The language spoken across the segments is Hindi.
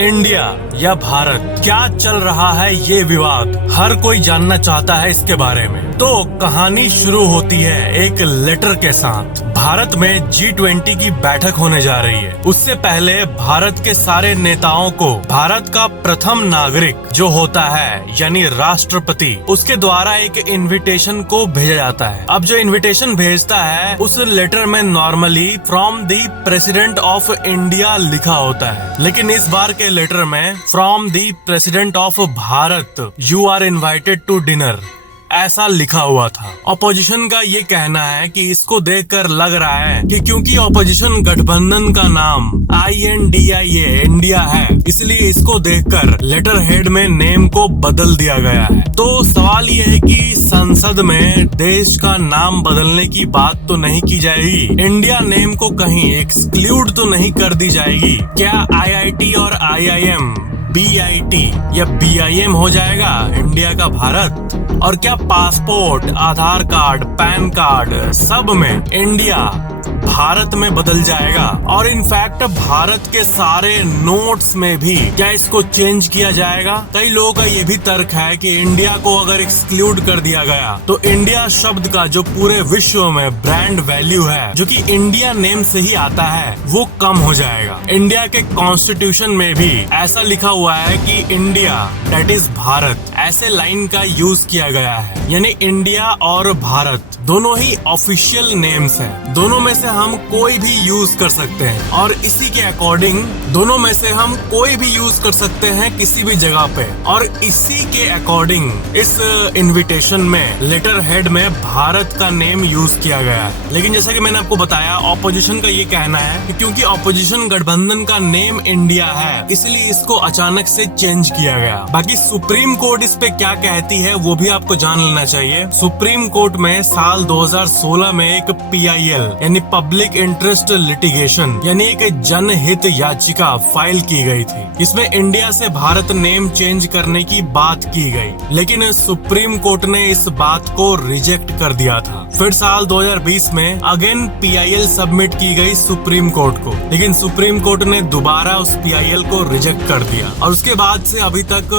इंडिया या भारत, क्या चल रहा है ये विवाद, हर कोई जानना चाहता है इसके बारे में। तो कहानी शुरू होती है एक लेटर के साथ। भारत में G20 की बैठक होने जा रही है। उससे पहले भारत के सारे नेताओं को भारत का प्रथम नागरिक जो होता है यानी राष्ट्रपति, उसके द्वारा एक इनविटेशन को भेजा जाता है। अब जो इनविटेशन भेजता है उस लेटर में normally from the president of India लिखा होता है, लेकिन इस बार के लेटर में from the president of Bharat you are invited to dinner ऐसा लिखा हुआ था। ऑपोजिशन का ये कहना है कि इसको देखकर लग रहा है कि क्योंकि ऑपोजिशन गठबंधन का नाम INDIA इंडिया है, इसलिए इसको देखकर लेटर हेड में नेम को बदल दिया गया है। तो सवाल ये है कि संसद में देश का नाम बदलने की बात तो नहीं की जाएगी, इंडिया नेम को कहीं एक्सक्लूड तो नहीं कर दी जाएगी। क्या IIT और IIM BIT या BIM हो जाएगा इंडिया का भारत? और क्या पासपोर्ट, आधार कार्ड, पैन कार्ड सब में इंडिया भारत में बदल जाएगा? और इनफैक्ट भारत के सारे नोट्स में भी क्या इसको चेंज किया जाएगा? कई लोगों का ये भी तर्क है कि इंडिया को अगर एक्सक्लूड कर दिया गया तो इंडिया शब्द का जो पूरे विश्व में ब्रांड वैल्यू है, जो कि इंडिया नेम से ही आता है, वो कम हो जाएगा। इंडिया के कॉन्स्टिट्यूशन में भी ऐसा लिखा हुआ है कि इंडिया दैट इज भारत, ऐसे लाइन का यूज किया गया है। यानी इंडिया और भारत दोनों ही ऑफिशियल नेम्स हैं, दोनों में से हम कोई भी यूज कर सकते हैं और इसी के अकॉर्डिंग दोनों में से हम कोई भी यूज कर सकते हैं किसी भी जगह पे। और इसी के अकॉर्डिंग इस इनविटेशन में लेटर हेड में भारत का नेम यूज किया गया है। लेकिन जैसा कि मैंने आपको बताया, ऑपोजिशन का ये कहना है कि क्योंकि ऑपोजिशन गठबंधन का नेम इंडिया है, इसलिए इसको अचानक से चेंज किया गया। बाकी सुप्रीम कोर्ट इस पे क्या कहती है वो भी आपको जान लेना चाहिए। सुप्रीम कोर्ट में साल 2016 में एक PIL यानी पब्लिक इंटरेस्ट लिटिगेशन यानी एक जनहित याचिका फाइल की गई थी। इसमें इंडिया से भारत नेम चेंज करने की बात की गई, लेकिन सुप्रीम कोर्ट ने इस बात को रिजेक्ट कर दिया था। फिर साल 2020 में अगेन PIL सबमिट की गई सुप्रीम कोर्ट को, लेकिन सुप्रीम कोर्ट ने दोबारा उस PIL को रिजेक्ट कर दिया। और उसके बाद से अभी तक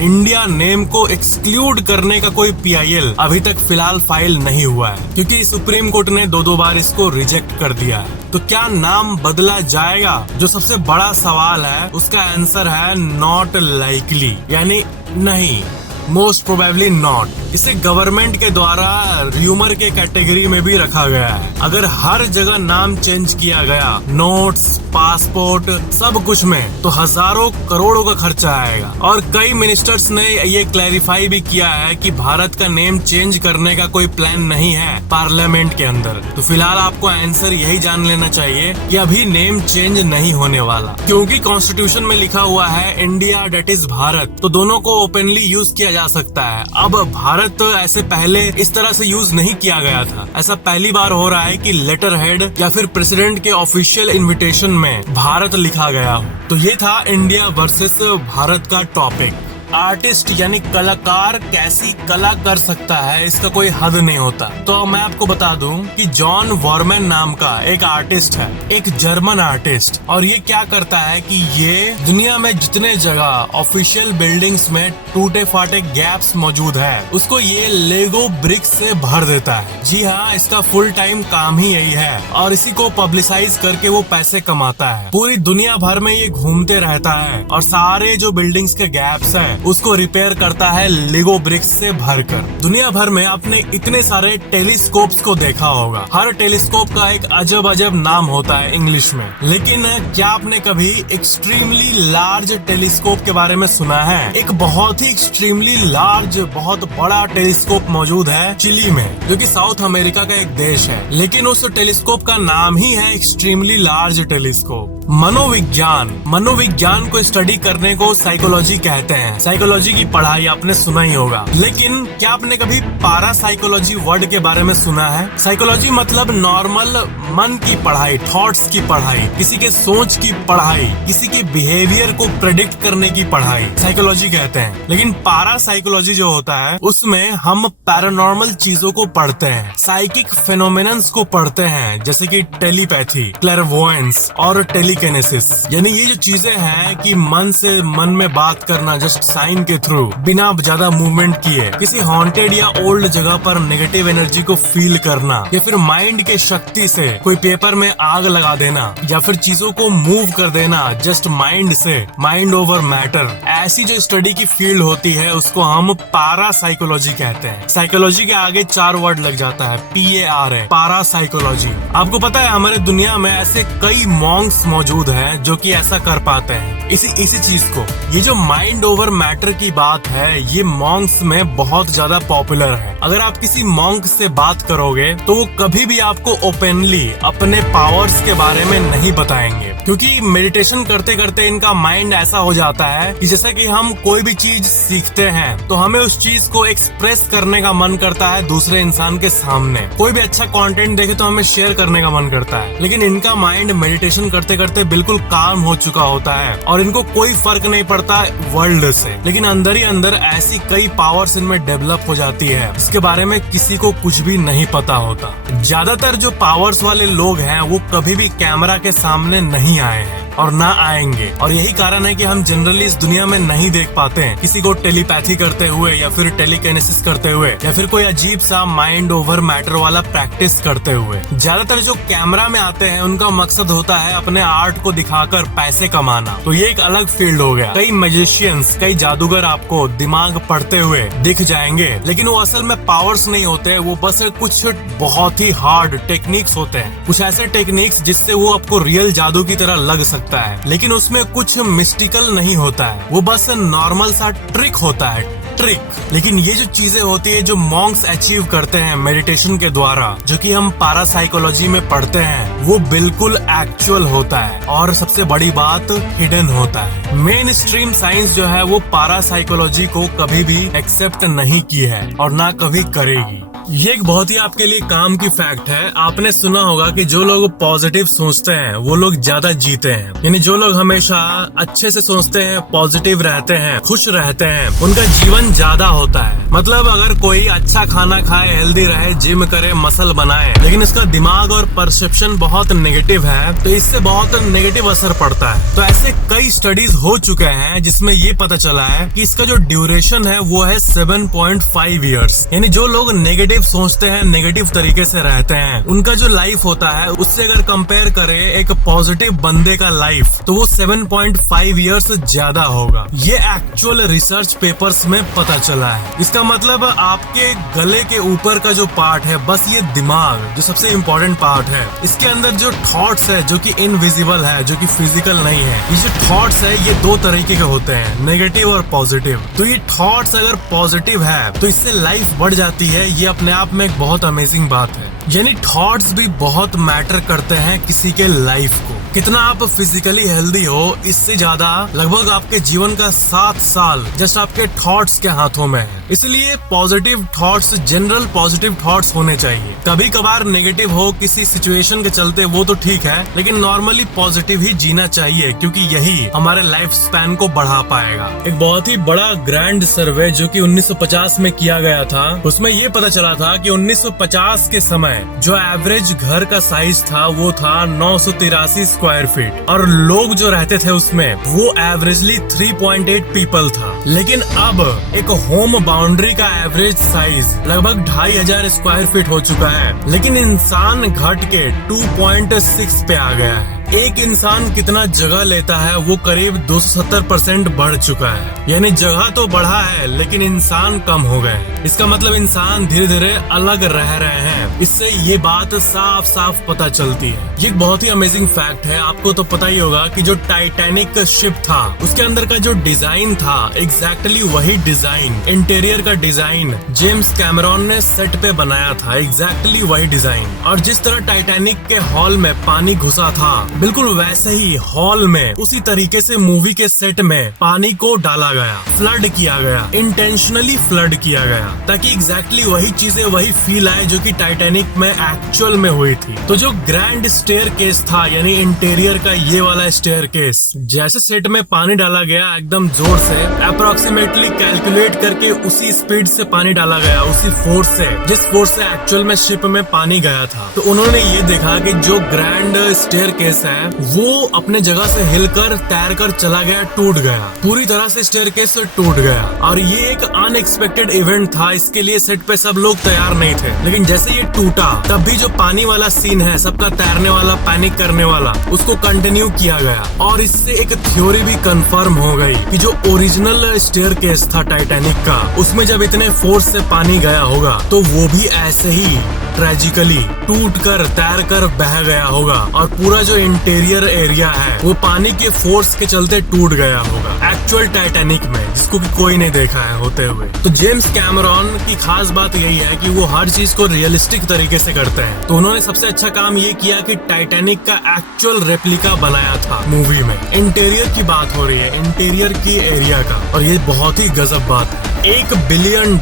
इंडिया नेम को एक्सक्लूड करने का कोई PIL अभी तक फिलहाल फाइल नहीं हुआ है, क्योंकि सुप्रीम कोर्ट ने दो बार इसको रिजेक्ट कर दिया है। तो क्या नाम बदला जाएगा? जो सबसे बड़ा सवाल है उसका आंसर है नॉट लाइकली, यानी नहीं, मोस्ट प्रोबेबली नॉट। इसे गवर्नमेंट के द्वारा र्यूमर के कैटेगरी में भी रखा गया है। अगर हर जगह नाम चेंज किया गया, नोट्स, पासपोर्ट, सब कुछ में, तो हजारों करोड़ों का खर्चा आएगा। और कई मिनिस्टर्स ने ये क्लैरिफाई भी किया है कि भारत का नेम चेंज करने का कोई प्लान नहीं है पार्लियामेंट के अंदर। तो फिलहाल आपको आंसर यही जान लेना चाहिए कि अभी नेम चेंज नहीं होने वाला, क्योंकि कॉन्स्टिट्यूशन में लिखा हुआ है इंडिया दैट इज भारत, तो दोनों को ओपनली यूज किया जा सकता है। अब भारत ऐसे पहले इस तरह से यूज नहीं किया गया था। ऐसा पहली बार हो रहा है कि लेटर हेड या फिर प्रेसिडेंट के ऑफिशियल इनविटेशन में भारत लिखा गया हो। तो ये था इंडिया वर्सेस भारत का टॉपिक। आर्टिस्ट यानी कलाकार कैसी कला कर सकता है, इसका कोई हद नहीं होता। तो मैं आपको बता दूं कि जॉन वॉरमैन नाम का एक आर्टिस्ट है, एक जर्मन आर्टिस्ट, और ये क्या करता है कि ये दुनिया में जितने जगह ऑफिशियल बिल्डिंग्स में टूटे फाटे गैप्स मौजूद है, उसको ये लेगो ब्रिक्स से भर देता है। जी हाँ, इसका फुल टाइम काम ही यही है और इसी को पब्लिसाइज करके वो पैसे कमाता है। पूरी दुनिया भर में ये घूमते रहता है और सारे जो बिल्डिंग्स के गैप्स है उसको रिपेयर करता है लेगो ब्रिक्स से भरकर। दुनिया भर में आपने इतने सारे टेलीस्कोप्स को देखा होगा, हर टेलीस्कोप का एक अजब अजब नाम होता है इंग्लिश में, लेकिन क्या आपने कभी एक्सट्रीमली लार्ज टेलीस्कोप के बारे में सुना है? एक बहुत ही एक्सट्रीमली लार्ज, बहुत बड़ा टेलीस्कोप मौजूद है चिली में, जो कि साउथ अमेरिका का एक देश है, लेकिन उस टेलीस्कोप का नाम ही है एक्सट्रीमली लार्ज टेलीस्कोप। मनोविज्ञान को स्टडी करने को साइकोलॉजी कहते हैं। साइकोलॉजी की पढ़ाई आपने सुना ही होगा, लेकिन क्या आपने कभी पारा साइकोलॉजी वर्ड के बारे में सुना है? साइकोलॉजी मतलब नॉर्मल मन की पढ़ाई, थॉट्स की पढ़ाई, किसी के सोच की पढ़ाई, किसी के बिहेवियर को प्रेडिक्ट करने की पढ़ाई साइकोलॉजी कहते हैं। लेकिन पारा साइकोलॉजी जो होता है उसमें हम पैरानॉर्मल चीजों को पढ़ते हैं, साइकिक फेनोमेनन्स को पढ़ते हैं, जैसे कि टेलीपैथी, क्लैरवॉयंस और टेलीकिनेसिस। यानी ये जो चीजें हैं कि मन से मन में बात करना जस्ट साइन के थ्रू, बिना ज्यादा मूवमेंट किए, किसी हॉन्टेड या ओल्ड जगह पर नेगेटिव एनर्जी को फील करना, या फिर माइंड के शक्ति से कोई पेपर में आग लगा देना, या फिर चीजों को मूव कर देना जस्ट माइंड से, माइंड ओवर मैटर। ऐसी जो स्टडी की फील्ड होती है उसको हम पारा साइकोलॉजी कहते हैं। साइकोलॉजी के आगे 4 वर्ड लग जाता है, PAR है, पारा साइकोलॉजी। आपको पता है हमारे दुनिया में ऐसे कई मॉन्क्स मौजूद हैं जो कि ऐसा कर पाते हैं इसी चीज को। ये जो माइंड ओवर मैटर की बात है ये मॉन्क्स में बहुत ज्यादा पॉपुलर है। अगर आप किसी मॉन्क से बात करोगे तो वो कभी भी आपको ओपनली अपने पावर्स के बारे में नहीं बताएंगे, क्योंकि मेडिटेशन करते करते इनका माइंड ऐसा हो जाता है कि जैसा कि हम कोई भी चीज सीखते हैं तो हमें उस चीज को एक्सप्रेस करने का मन करता है दूसरे इंसान के सामने। कोई भी अच्छा कंटेंट देखे तो हमें शेयर करने का मन करता है, लेकिन इनका माइंड मेडिटेशन करते करते बिल्कुल काम हो चुका होता है और इनको कोई फर्क नहीं पड़ता वर्ल्ड से। लेकिन अंदर ही अंदर ऐसी कई पावर्स इनमें डेवलप हो जाती है इसके बारे में किसी को कुछ भी नहीं पता होता। ज्यादातर जो पावर्स वाले लोग हैं वो कभी भी कैमरा के सामने नहीं आए हैं और ना आएंगे, और यही कारण है कि हम जनरली इस दुनिया में नहीं देख पाते हैं किसी को टेलीपैथी करते हुए, या फिर टेलीकिनेसिस करते हुए, या फिर कोई अजीब सा माइंड ओवर मैटर वाला प्रैक्टिस करते हुए। ज्यादातर जो कैमरा में आते हैं उनका मकसद होता है अपने आर्ट को दिखाकर पैसे कमाना, तो ये एक अलग फील्ड हो गया। कई मैजिशियंस, कई जादूगर आपको दिमाग पढ़ते हुए दिख जाएंगे, लेकिन वो असल में पावर्स नहीं होते, वो बस कुछ बहुत ही हार्ड टेक्निक्स होते हैं, कुछ ऐसे टेक्निक्स जिससे वो आपको रियल जादू की तरह लग सकता है, लेकिन उसमें कुछ मिस्टिकल नहीं होता है, वो बस नॉर्मल सा ट्रिक होता है, ट्रिक। लेकिन ये जो चीजें होती है जो मॉन्क्स अचीव करते हैं मेडिटेशन के द्वारा, जो कि हम पारा साइकोलॉजी में पढ़ते हैं, वो बिल्कुल एक्चुअल होता है और सबसे बड़ी बात हिडन होता है। मेन स्ट्रीम साइंस जो है वो पारा साइकोलॉजी को कभी भी एक्सेप्ट नहीं की है और ना कभी करेगी। ये एक बहुत ही आपके लिए काम की फैक्ट है। आपने सुना होगा कि जो लोग पॉजिटिव सोचते हैं वो लोग ज्यादा जीते हैं, यानी जो लोग हमेशा अच्छे से सोचते हैं, पॉजिटिव रहते हैं, खुश रहते हैं, उनका जीवन ज्यादा होता है। मतलब अगर कोई अच्छा खाना खाए, हेल्दी रहे, जिम करे, मसल बनाए, लेकिन इसका दिमाग और परसेप्शन बहुत नेगेटिव है तो इससे बहुत नेगेटिव असर पड़ता है। तो ऐसे कई स्टडीज हो चुके हैं जिसमें ये पता चला है कि इसका जो ड्यूरेशन है वो है 7.5 ईयर्स। यानी जो लोग नेगेटिव सोचते हैं, नेगेटिव तरीके से रहते हैं, उनका जो लाइफ होता है उससे अगर कंपेयर करें एक पॉजिटिव बंदे का लाइफ तो वो 7.5 ईयर्स ज्यादा होगा। ये एक्चुअल रिसर्च पेपर्स में पता चला है। इसका मतलब आपके गले के ऊपर का जो पार्ट है, बस ये दिमाग जो सबसे इम्पोर्टेंट पार्ट है, इसके अंदर जो थॉट्स है जो कि इनविजिबल है, जो कि फिजिकल नहीं है, ये जो थॉट्स है ये 2 तरीके के होते हैं, नेगेटिव और पॉजिटिव। तो ये थॉट्स अगर पॉजिटिव है तो इससे लाइफ बढ़ जाती है। ये अपने आप में एक बहुत अमेजिंग बात है। यानी थॉट्स भी बहुत मैटर करते हैं किसी के लाइफ को। कितना आप फिजिकली हेल्दी हो इससे ज्यादा लगभग आपके जीवन का 7 साल जस्ट आपके थॉट्स के हाथों में है। इसलिए positive thoughts, general positive thoughts होने चाहिए। कभी कभार नेगेटिव हो किसी सिचुएशन के चलते वो तो ठीक है, लेकिन नॉर्मली पॉजिटिव ही जीना चाहिए, क्योंकि यही हमारे लाइफ स्पैन को बढ़ा पाएगा। एक बहुत ही बड़ा ग्रैंड सर्वे जो कि 1950 में किया गया था, उसमें ये पता चला था कि 1950 के समय जो एवरेज घर का साइज था वो था 983 स्क्वायर फीट, और लोग जो रहते थे उसमें वो एवरेजली 3.8 पीपल था। लेकिन अब एक होम बाउंड्री का एवरेज साइज लगभग 2500 स्क्वायर फीट हो चुका है, लेकिन इंसान घट के 2.6 पे आ गया है। एक इंसान कितना जगह लेता है वो करीब 270% बढ़ चुका है। यानी जगह तो बढ़ा है लेकिन इंसान कम हो गए। इसका मतलब इंसान धीरे धीरे अलग रह रहे हैं। इससे ये बात साफ साफ पता चलती है। ये एक बहुत ही अमेजिंग फैक्ट है। आपको तो पता ही होगा कि जो टाइटैनिक शिप था उसके अंदर का जो डिजाइन था एग्जैक्टली वही डिजाइन, इंटीरियर का डिजाइन जेम्स कैमरॉन ने सेट पे बनाया था, एग्जैक्टली वही डिजाइन। और जिस तरह टाइटैनिक के हॉल में पानी घुसा था बिल्कुल वैसे ही हॉल में उसी तरीके से मूवी के सेट में पानी को डाला गया, फ्लड किया गया, इंटेंशनली फ्लड किया गया ताकि एग्जैक्टली वही चीजें वही फील आए जो कि टाइटैनिक में एक्चुअल में हुई थी। तो जो ग्रैंड स्टेयरकेस था यानी इंटीरियर का ये वाला स्टेयरकेस, जैसे सेट में पानी डाला गया एकदम जोर से, अप्रोक्सीमेटली कैलकुलेट करके उसी स्पीड से पानी डाला गया, उसी फोर्स से जिस फोर्स से एक्चुअल में शिप में पानी गया था। तो उन्होंने ये देखा कि जो ग्रैंड स्टेयरकेस है वो अपने जगह से हिलकर तैर कर चला गया, टूट गया, पूरी तरह से स्टेयरकेस टूट गया। और ये एक अनएक्सपेक्टेड इवेंट था, इसके लिए सेट पे सब लोग तैयार नहीं थे। लेकिन जैसे ये टूटा तब भी जो पानी वाला सीन है, सबका तैरने वाला, पैनिक करने वाला, उसको कंटिन्यू किया गया। और इससे एक थ्योरी भी कंफर्म हो गई कि जो ओरिजिनल स्टेयरकेस था टाइटैनिक का, उसमें जब इतने फोर्स से पानी गया होगा तो वो भी ऐसे ही ट्रेजिकली टूट कर तैर कर बह गया होगा। और पूरा जो इंटीरियर एरिया है वो पानी के फोर्स के चलते टूट गया होगा एक्चुअल टाइटैनिक में, जिसको कि कोई नहीं देखा है होते हुए। तो जेम्स कैमरॉन की खास बात यही है कि वो हर चीज को रियलिस्टिक तरीके से करते हैं। तो उन्होंने सबसे अच्छा काम ये किया कि टाइटैनिक का एक्चुअल रेप्लिका बनाया था मूवी में। इंटीरियर की बात हो रही है, इंटीरियर की एरिया का, और ये बहुत ही गजब बात है। $1 बिलियन,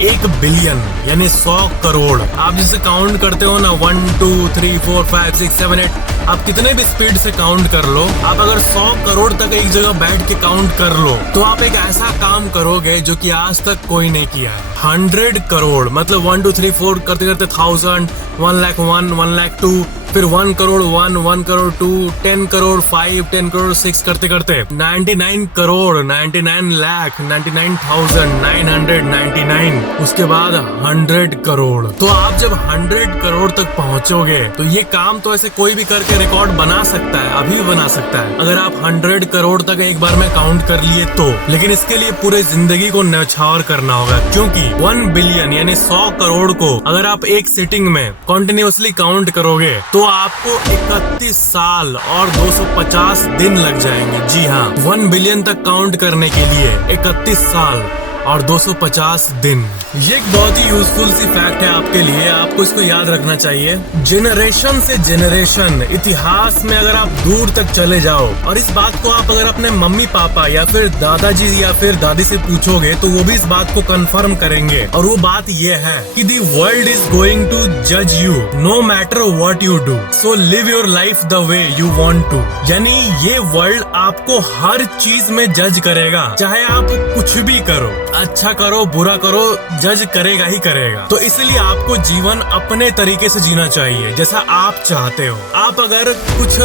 1 बिलियन यानी 100 करोड़। आप जिसे काउंट करते हो ना 1 2 3 4 5 6 7 8, आप कितने भी स्पीड से काउंट कर लो, आप अगर 100 करोड़ तक एक जगह बैठ के काउंट कर लो तो आप एक ऐसा काम करोगे जो कि आज तक कोई नहीं किया है। 100 करोड़ मतलब 1 2 3 4 करते करते 1000, 1 लाख 1, 1 लाख 2, फिर 1 करोड़ 1, 1 करोड़ 2, 10 करोड़ 5, 10 करोड़ 6 करते करते 99 करोड़, 99 लाख 99,999, उसके बाद 100 करोड़। तो आप जब 100 करोड़ तक पहुंचोगे तो ये काम तो ऐसे कोई भी करके रिकॉर्ड बना सकता है, अभी भी बना सकता है अगर आप 100 करोड़ तक एक बार में काउंट कर लिए तो। लेकिन इसके लिए पूरे जिंदगी को न्यौछावर करना होगा, क्योंकि 1 बिलियन यानी 100 करोड़ को अगर आप एक सिटिंग में कंटिन्यूअसली काउंट करोगे तो आपको 31 साल और 250 दिन लग जाएंगे। जी हाँ, 1 बिलियन तक काउंट करने के लिए 31 साल और 250 दिन। ये एक बहुत ही यूजफुल सी फैक्ट है आपके लिए, आपको इसको याद रखना चाहिए। जेनरेशन से जेनरेशन इतिहास में अगर आप दूर तक चले जाओ और इस बात को आप अगर अपने मम्मी पापा या फिर दादाजी या फिर दादी से पूछोगे तो वो भी इस बात को कंफर्म करेंगे। और वो बात ये है कि the world is going to जज you no matter what you do, so live your life the way you want to. यानी ये वर्ल्ड आपको हर चीज में जज करेगा, चाहे आप कुछ भी करो, अच्छा करो बुरा करो, जज करेगा ही करेगा। तो इसलिए आपको जीवन अपने तरीके से जीना चाहिए जैसा आप चाहते हो। आप अगर कुछ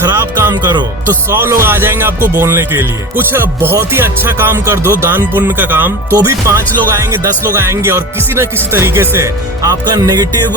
खराब काम करो तो 100 लोग आ जाएंगे आपको बोलने के लिए। कुछ बहुत ही अच्छा काम कर दो, दान पुण्य का काम, तो भी 5 लोग आएंगे, 10 लोग आएंगे और किसी न किसी तरीके से आपका नेगेटिव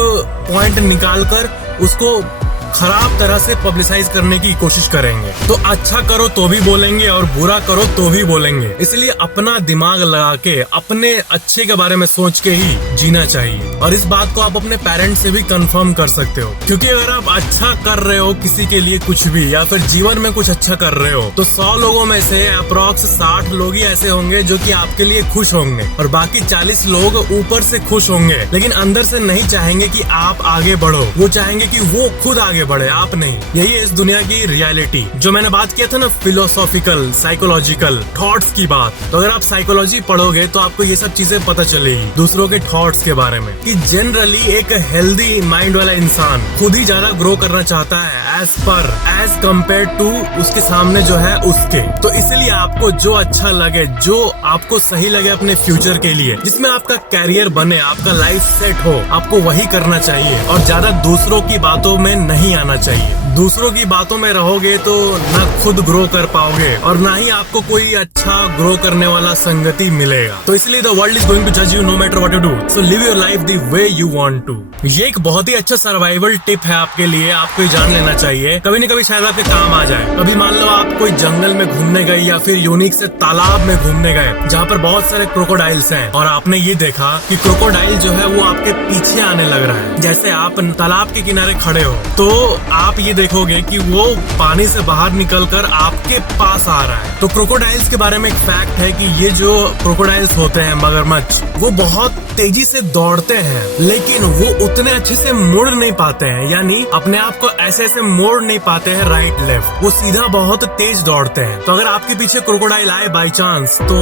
पॉइंट निकाल कर उसको खराब तरह से पब्लिसाइज करने की कोशिश करेंगे। तो अच्छा करो तो भी बोलेंगे और बुरा करो तो भी बोलेंगे। इसलिए अपना दिमाग लगा के अपने अच्छे के बारे में सोच के ही जीना चाहिए। और इस बात को आप अपने पेरेंट्स से भी कंफर्म कर सकते हो, क्योंकि अगर आप अच्छा कर रहे हो किसी के लिए कुछ भी या फिर जीवन में कुछ अच्छा कर रहे हो तो 100 लोगों में से अप्रोक्स 60 लोग ही ऐसे होंगे जो कि आपके लिए खुश होंगे और बाकी 40 लोग ऊपर से खुश होंगे लेकिन अंदर से नहीं चाहेंगे कि आप आगे बढ़ो। वो चाहेंगे कि वो खुद आगे बढ़े, आप नहीं। यही है इस दुनिया की रियलिटी। जो मैंने बात किया था ना फिलोसॉफिकल साइकोलॉजिकल थॉट्स की बात, तो अगर आप साइकोलॉजी पढ़ोगे तो आपको ये सब चीजें पता चलेगी दूसरों के थॉट्स के बारे में, कि जनरली एक हेल्दी माइंड वाला इंसान खुद ही ज्यादा ग्रो करना चाहता है एज कम्पेयर टू उसके सामने जो है उसके। तो इसलिए आपको जो अच्छा लगे, जो आपको सही लगे अपने फ्यूचर के लिए, जिसमें आपका कैरियर बने, आपका लाइफ सेट हो, आपको वही करना चाहिए और ज्यादा दूसरों की बातों में नहीं आना चाहिए। दूसरों की बातों में रहोगे तो ना खुद ग्रो कर पाओगे और ना ही आपको कोई अच्छा ग्रो करने वाला संगति मिलेगा। तो इसलिए the world is going to जज you no matter what you do, so live your life the way you want to. ये एक बहुत ही अच्छा सर्वाइवल टिप है आपके लिए, आपको ये जान लेना चाहिए। कभी न कभी शायद आपके काम आ जाए। कभी मान लो आप कोई जंगल में घूमने गए या फिर यूनिक से तालाब में घूमने गए जहाँ पर बहुत सारे क्रोकोडाइल्स हैं और आपने ये देखा कि क्रोकोडाइल जो है वो आपके पीछे आने लग रहा है। जैसे आप तालाब के किनारे खड़े हो तो आप ये देखोगे कि वो पानी से बाहर निकलकर आपके पास आ रहा है। तो क्रोकोडाइल्स के बारे में एक फैक्ट है कि ये जो क्रोकोडाइल्स होते हैं मगरमच्छ, वो बहुत तेजी से दौड़ते हैं लेकिन वो उतने अच्छे से मुड़ नहीं पाते हैं, यानी अपने आप को ऐसे ऐसे मोड़ नहीं पाते हैं राइट लेफ्ट, वो सीधा बहुत तेज दौड़ते हैं। तो अगर आपके पीछे क्रोकोडाइल आए बाई चांस तो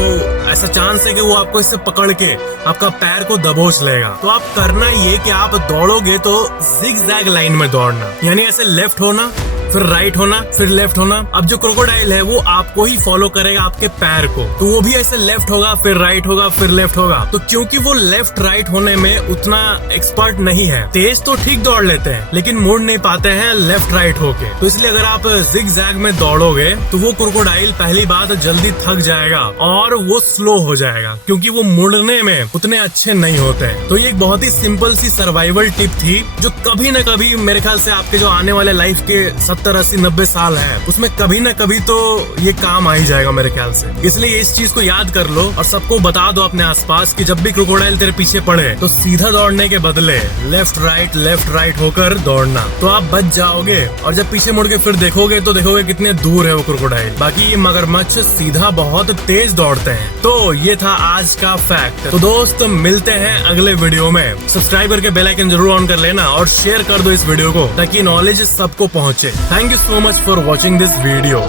ऐसा चांस है कि वो आपको इससे पकड़ के आपका पैर को दबोच लेगा। तो आप करना ये कि आप दौड़ोगे तो जिग-जैग लाइन में दौड़ना, यानी ऐसे लेफ्ट होना फिर राइट होना फिर लेफ्ट होना। अब जो क्रोकोडाइल है वो आपको ही फॉलो करेगा, आपके पैर को, तो वो भी ऐसे लेफ्ट होगा फिर राइट होगा फिर लेफ्ट होगा। तो क्योंकि वो लेफ्ट राइट होने में उतना एक्सपर्ट नहीं है, तेज तो ठीक दौड़ लेते हैं लेकिन मुड़ नहीं पाते हैं लेफ्ट राइट होके। तो इसलिए अगर आप जिग जैग में दौड़ोगे तो वो क्रोकोडाइल पहली बात जल्दी थक जाएगा और वो स्लो हो जाएगा क्योंकि वो मुड़ने में उतने अच्छे नहीं होते हैं। तो ये एक बहुत ही सिंपल सी सर्वाइवल टिप थी जो कभी न कभी मेरे ख्याल से आपके जो आने वाले लाइफ के 70, 80, 90 साल है उसमें कभी ना कभी तो ये काम आ ही जाएगा मेरे ख्याल से। इसलिए इस चीज को याद कर लो और सबको बता दो अपने आसपास कि जब भी क्रोकोडाइल तेरे पीछे पड़े तो सीधा दौड़ने के बदले लेफ्ट राइट होकर दौड़ना, तो आप बच जाओगे। और जब पीछे मुड़ के फिर देखोगे तो देखोगे कितने दूर है वो क्रोकोडाइल। बाकी ये मगरमच्छ सीधा बहुत तेज दौड़ते हैं। तो ये था आज का फैक्ट। तो दोस्त मिलते हैं अगले वीडियो में। सब्सक्राइब करके बेल आइकन जरूर ऑन कर लेना और शेयर कर दो इस वीडियो को ताकि नॉलेज सबको पहुंचे। Thank you so much for watching this video.